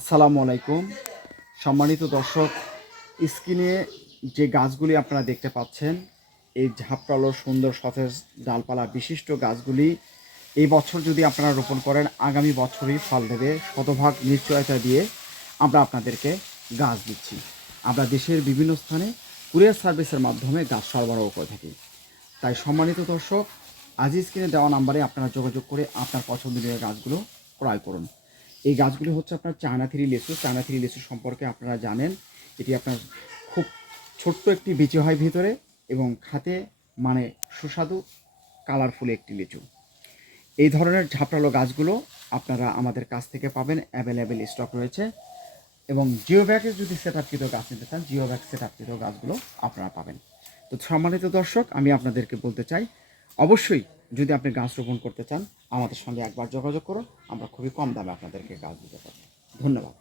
আসসালামু আলাইকুম। সম্মানিত দর্শক, স্ক্রিনে যে গাছগুলি আপনারা দেখতে পাচ্ছেন, এই ঝাপটালো সুন্দর সতেজ ডালপালা বিশিষ্ট গাছগুলি, এই বছর যদি আপনারা রোপণ করেন, আগামী বছরই ফল দেবে, শতভাগ নিশ্চয়তা দিয়ে আমরা আপনাদেরকে গাছ দিচ্ছি। আমরা দেশের বিভিন্ন স্থানে কুরিয়ার সার্ভিসের মাধ্যমে গাছ সরবরাহ করে থাকি। তাই সম্মানিত দর্শক আজ স্ক্রিনে দেওয়া নাম্বারে আপনারা যোগাযোগ করে আপনার পছন্দনীয় গাছগুলো ক্রয় করুন। এই গাছগুলি হচ্ছে আপনার চায়না থ্রি লেচু চায়না থ্রি লেচু সম্পর্কে আপনারা জানেন। এটি আপনার খুব ছোট্ট একটি বিচি হয় ভিতরে এবং খাতে মানে সুস্বাদু কালারফুল একটি লিচু। এই ধরনের ঝাপড়ালো গাছগুলো আপনারা আমাদের কাছ থেকে পাবেন। অ্যাভেলেবেল স্টক রয়েছে। এবং জিও ব্যাগে যদি সেট আপকৃত গাছ নিতে চান জিও ব্যাগ সেট আপকৃত গাছগুলো আপনারা পাবেন। তো সম্মানিত দর্শক, আমি আপনাদেরকে বলতে চাই, অবশ্যই যদি আপনি গাছ রোপণ করতে চান, আমাদের সঙ্গে একবার যোগাযোগ করো আমরা খুবই কম দামে আপনাদেরকে গাছ দিতে পারি ধন্যবাদ।